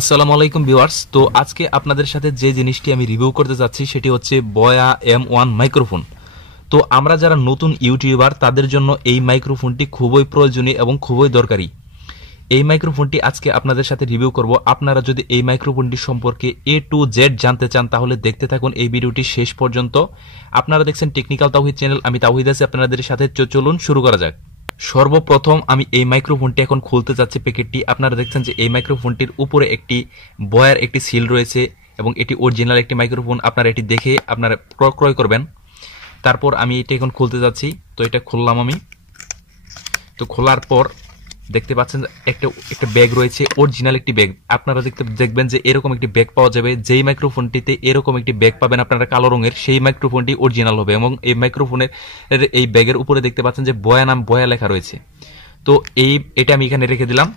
আসসালামু আলাইকুম ভিউয়ার্স। তো আজকে আপনাদের সাথে যে জিনিসটি আমি রিভিউ করতে যাচ্ছি সেটি হচ্ছে বয়া M1 মাইক্রোফোন। তো আমরা যারা নতুন ইউটিউবার তাদের জন্য এই মাইক্রোফোনটি খুবই প্রয়োজনীয় এবং খুবই দরকারি। এই মাইক্রোফোনটি আজকে আপনাদের সাথে রিভিউ করব। আপনারা যদি এই মাইক্রোফোনটি সম্পর্কে A to Z জানতে চান তাহলে দেখতে থাকুন এই ভিডিওটি শেষ পর্যন্ত। আপনারা দেখছেন টেকনিক্যাল তাওহিদ চ্যানেল, আমি তাওহিদ আছি আপনাদের সাথে। চলুন শুরু করা যাক। সর্বপ্রথম আমি এই মাইক্রোফোনটি এখন খুলতে যাচ্ছি প্যাকেটটি। আপনারা দেখছেন যে এই মাইক্রোফোনটির উপরে একটি বয়ার একটি সিল রয়েছে এবং এটি অরিজিনাল একটি মাইক্রোফোন। আপনারা এটি দেখে আপনারা ক্রয় করবেন। তারপর আমি এটি এখন খুলতে যাচ্ছি। তো এটা খুললাম আমি। তো খোলার পর দেখতে পাচ্ছেন একটা ব্যাগ রয়েছে, অরিজিনাল একটি ব্যাগ। আপনারা দেখবেন যে এরকম একটি ব্যাগ পাওয়া যাবে। যেই মাইক্রোফোনটিতে এরকম একটি ব্যাগ পাবেন আপনারা কালো রঙের, সেই মাইক্রোফোনটি অরিজিনাল হবে। এবং এই মাইক্রোফোনের এই ব্যাগের উপরে দেখতে পাচ্ছেন যে বয়া নাম বয়া লেখা রয়েছে। তো এটা আমি এখানে রেখে দিলাম।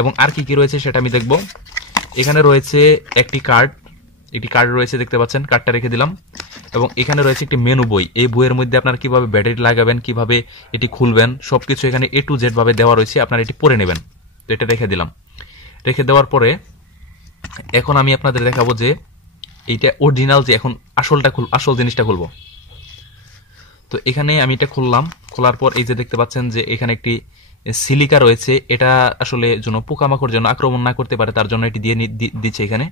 এবং আর কি কি রয়েছে সেটা আমি দেখব। এখানে রয়েছে একটি কার্ড রয়েছে, দেখতে পাচ্ছেন, কার্ডটা রেখে দিলাম। এবং এখানে রয়েছে একটি মেনু বই। এই বইয়ের মধ্যে আপনারা কিভাবে ব্যাটারি লাগাবেন, কিভাবে এটি খুলবেন, সবকিছু এখানে A to Z ভাবে দেওয়া রয়েছে। আপনারা এটি পড়ে নেবেন। তো এটা রেখে দিলাম। রেখে দেওয়ার পরে এখন আমি আপনাদের দেখাবো যে এইটা অরিজিনাল, যে এখন আসল জিনিসটা খুলবো। তো এখানে আমি এটা খুললাম। খোলার পর এই যে দেখতে পাচ্ছেন যে এখানে একটি সিলিকা রয়েছে। এটা আসলে যেন পোকামাকড় যেন আক্রমণ না করতে পারে তার জন্য এটি দিয়ে দিচ্ছে এখানে।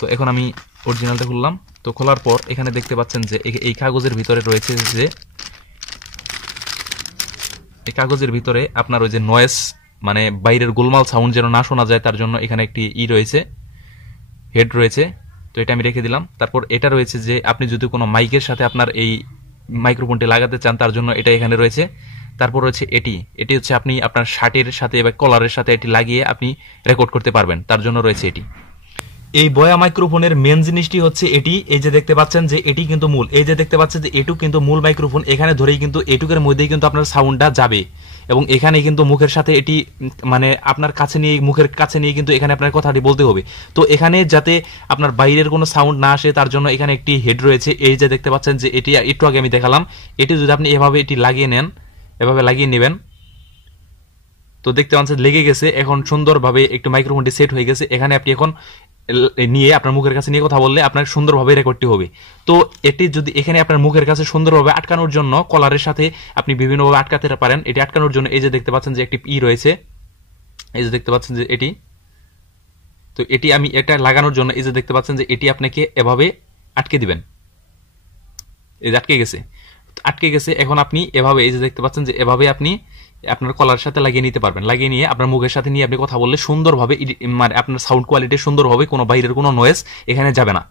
তো এখন আমি অরিজিনালটা খুললাম। তো খোলার পর এখানে দেখতে পাচ্ছেন যে এই কাগজের ভিতরে রয়েছে যে এই কাগজের ভিতরে আপনার ওই যে নয়েজ, মানে বাইরের গোলমাল সাউন্ড যেন না শোনা যায় তার জন্য এখানে একটি রয়েছে, হেড রয়েছে। তো এটা আমি রেখে দিলাম। তারপর এটা রয়েছে যে আপনি যদি কোনো মাইকের সাথে আপনার এই মাইক্রোফোনটি লাগাতে চান তার জন্য এটা এখানে রয়েছে। তারপর রয়েছে এটি হচ্ছে আপনি আপনার শার্টের সাথে বা কলারের সাথে এটি লাগিয়ে আপনি রেকর্ড করতে পারবেন, তার জন্য রয়েছে এটি। এই বয়া মাইক্রোফোনের মেন জিনিসটি হচ্ছে এটি। এই যে দেখতে পাচ্ছেন যে এটি কিন্তু মূল, এই যে দেখতে পাচ্ছেন যে এটুক কিন্তু মূল মাইক্রোফোন। এখানে ধরেই কিন্তু এটুকের মধ্যেই কিন্তু আপনার সাউন্ডটা যাবে। এবং এখানে কিন্তু মুখের সাথে এটি মানে আপনার কাছে নিয়ে, মুখের কাছে নিয়ে কিন্তু এখানে আপনার কথাটি বলতে হবে। তো এখানে যাতে আপনার বাইরের কোনো সাউন্ড না আসে তার জন্য এখানে একটি হেড রয়েছে। এই যে দেখতে পাচ্ছেন যে এটি একটু আগে আমি দেখালাম। এটি যদি আপনি এভাবে এটি লাগিয়ে নেন, এভাবে লাগিয়ে নেবেন, তো দেখতে পাচ্ছেন লেগে গেছে। এখন সুন্দরভাবে একটু মাইক্রোফোনটি সেট হয়ে গেছে। এখানে আপনি এখন নিয়ে আপনার মুখের কাছে নিয়ে কথা বললে আপনার সুন্দরভাবে রেকর্ডটি হবে। তো এটি যদি এখানে আপনার মুখের কাছে সুন্দরভাবে আটকানোর জন্য কলারের সাথে আপনি বিভিন্নভাবে আটকাতে পারেন। এটি আটকানোর জন্য এই যে দেখতে পাচ্ছেন যে একটি রয়েছে, এই যে দেখতে পাচ্ছেন যে এটি। তো এটি আমি এটা লাগানোর জন্য এই যে দেখতে পাচ্ছেন যে এটি আপনাকে এভাবে আটকে দিবেন। এই যে আটকে গেছে। এখন আপনি এভাবে এই যে দেখতে পাচ্ছেন যে এভাবে আপনি আপনার কলার সাথে লাগিয়ে নিতে পারবেন। লাগিয়ে নিয়ে আপনার মুখের সাথে নিয়ে আপনি কথা বললে সুন্দরভাবে, মানে আপনার সাউন্ড কোয়ালিটি সুন্দর হবে, কোনো বাইরের কোনো নয়েজ এখানে যাবে না।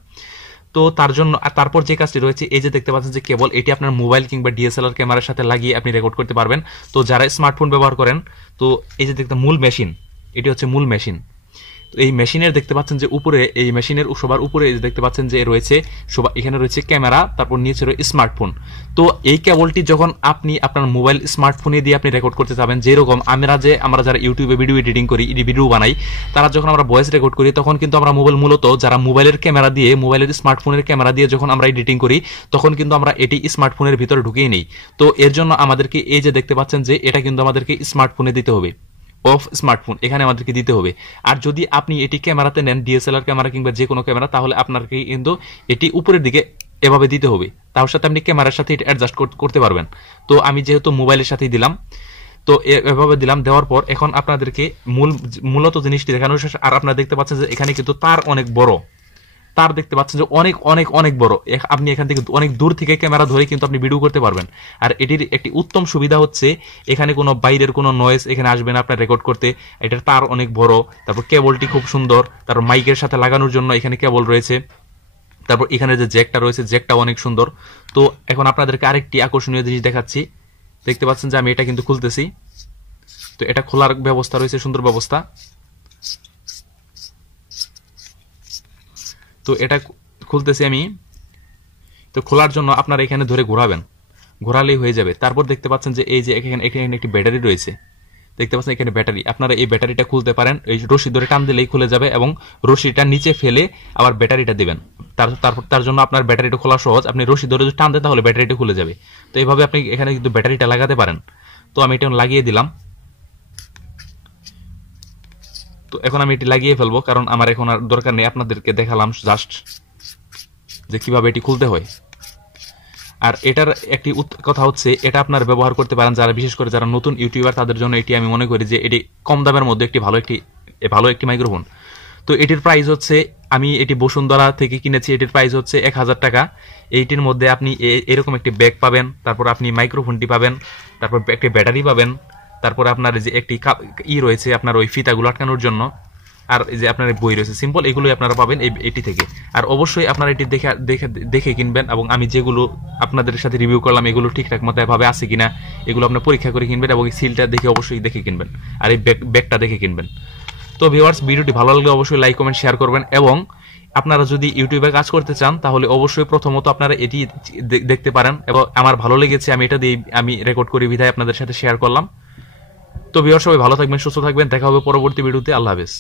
তো তার জন্য তারপর যে কাজটি রয়েছে এই যে দেখতে পাচ্ছেন যে কেবল, এটি আপনার মোবাইল কিংবা DSLR ক্যামেরার সাথে লাগিয়ে আপনি রেকর্ড করতে পারবেন। তো যারা স্মার্টফোন ব্যবহার করেন, তো এই যে দেখতে মূল মেশিন, এটি হচ্ছে মূল মেশিন। তো এই মেশিনের দেখতে পাচ্ছেন যে উপরে, এই মেশিনের সবার উপরে দেখতে পাচ্ছেন যে রয়েছে এখানে রয়েছে ক্যামেরা, তারপর নিচে রয়েছে স্মার্টফোন। তো এই কেবলটি যখন আপনি আপনার মোবাইল স্মার্টফোনে দিয়ে আপনি রেকর্ড করতে যাবেন, যেরকম আমরা যারা ইউটিউবে ভিডিও এডিটিং করি, ভিডিও বানাই, তারা যখন আমরা ভয়েস রেকর্ড করি তখন কিন্তু আমরা মূলত যারা মোবাইলের ক্যামেরা দিয়ে, মোবাইলের স্মার্টফোনের ক্যামেরা দিয়ে যখন আমরা এডিটিং করি তখন কিন্তু আমরা এটি স্মার্টফোনের ভিতরে ঢুকিয়ে নেই। তো এর জন্য আমাদেরকে এই যে দেখতে পাচ্ছেন যে এটা কিন্তু আমাদেরকে স্মার্টফোনে দিতে হবে, অফ স্মার্টফোন এখানে আমাদেরকে দিতে হবে। আর যদি আপনি এটি ক্যামেরাতে নেন, DSLR ক্যামেরা কিংবা যে কোনো ক্যামেরা, তাহলে আপনাকে কিন্তু এটি উপরের দিকে এভাবে দিতে হবে। তার সাথে আপনি ক্যামেরার সাথে এটা অ্যাডজাস্ট করতে পারবেন। তো আমি যেহেতু মোবাইলের সাথেই দিলাম, তো এভাবে দিলাম। দেওয়ার পর এখন আপনাদেরকে মূলত জিনিসটি দেখানো শেষ। আর আপনারা দেখতে পাচ্ছেন যে এখানে কিন্তু তার অনেক বড়, তার দেখতে পাচ্ছেন যে অনেক অনেক অনেক বড়। আপনি এখান থেকে অনেক দূর থেকে ক্যামেরা ধরে কিন্তু আপনি ভিডিও করতে পারবেন। আর এটির একটি উত্তম সুবিধা হচ্ছে এখানে কোনো বাইরের কোনো নয়েজ এখানে আসবে না আপনার রেকর্ড করতে। এটার তার অনেক বড়, তারপর কেবলটি খুব সুন্দর, তারপর মাইকের সাথে লাগানোর জন্য এখানে কেবল রয়েছে, তারপর এখানে যে জ্যাকটা রয়েছে জ্যাকটাও অনেক সুন্দর। তো এখন আপনাদেরকে আরেকটি আকর্ষণীয় জিনিস দেখাচ্ছি। দেখতে পাচ্ছেন যে আমি এটা কিন্তু খুলতেছি। তো এটা খোলার ব্যবস্থা রয়েছে, সুন্দর ব্যবস্থা। তো এটা খুলতেছি আমি। তো খোলার জন্য আপনারা এখানে ধরে ঘোরাবেন, ঘোরালেই হয়ে যাবে। তারপর দেখতে পাচ্ছেন যে এই যে এখানে একটি ব্যাটারি রয়েছে, দেখতে পাচ্ছেন এখানে ব্যাটারি। আপনারা এই ব্যাটারিটা খুলতে পারেন, এই রশি ধরে টান দিলেই খুলে যাবে এবং রশিটা নিচে ফেলে আবার ব্যাটারিটা দিবেন। তারপর তার জন্য আপনার ব্যাটারিটা খোলা সহজ। আপনি রশি ধরে যদি টান দেন তাহলে ব্যাটারিটা খুলে যাবে। তো এইভাবে আপনি এখানে কিন্তু ব্যাটারিটা লাগাতে পারেন। তো আমি এটা লাগিয়ে দিলাম। তো এখন আমি এটি লাগিয়ে ফেলবো, কারণ আমার এখন আর দরকার নেই, আপনাদেরকে দেখালাম জাস্ট যে কিভাবে এটি খুলতে হয়। আর এটার একটি কথা হচ্ছে, এটা আপনারা ব্যবহার করতে পারেন যারা, বিশেষ করে যারা নতুন ইউটিউবার, তাদের জন্য এটি আমি মনে করি যে এটি কম দামের মধ্যে একটি ভালো একটি মাইক্রোফোন। তো এটির প্রাইস হচ্ছে, আমি এটি বসুন্ধরা থেকে কিনেছি, এটির প্রাইস হচ্ছে 1000 টাকা। এইটির মধ্যে আপনি এরকম একটি ব্যাগ পাবেন, তারপর আপনি মাইক্রোফোনটি পাবেন, তারপর একটি ব্যাটারি পাবেন, তারপর আপনার যে একটি রয়েছে আপনার ওই ফিতাগুলো আটকানোর জন্য, আর এই যে আপনার বই রয়েছে সিম্পল, এগুলোই আপনারা পাবেন এটি থেকে। আর অবশ্যই আপনারা এটি দেখে কিনবেন, এবং আমি যেগুলো আপনাদের সাথে রিভিউ করলাম এগুলো ঠিকঠাক মতো ভাবে আছে কিনা এগুলো আপনার পরীক্ষা করে কিনবেন, এবং এই সিলটা দেখে অবশ্যই দেখে কিনবেন, আর এই ব্যাগটা দেখে কিনবেন। তো ভিউয়ার্স, ভিডিওটি ভালো লাগলে অবশ্যই লাইক কমেন্ট শেয়ার করবেন, এবং আপনারা যদি ইউটিউবে কাজ করতে চান তাহলে অবশ্যই প্রথমত আপনারা এটি দেখতে পারেন, এবং আমার ভালো লেগেছে, আমি এটা দিয়ে আমি রেকর্ড করি বিধায় আপনাদের সাথে শেয়ার করলাম। তো ভিউয়ার্স, সবাই ভালো থাকবেন, সুস্থ থাকবেন, দেখা হবে পরবর্তী ভিডিওতে। আল্লাহ হাফেজ।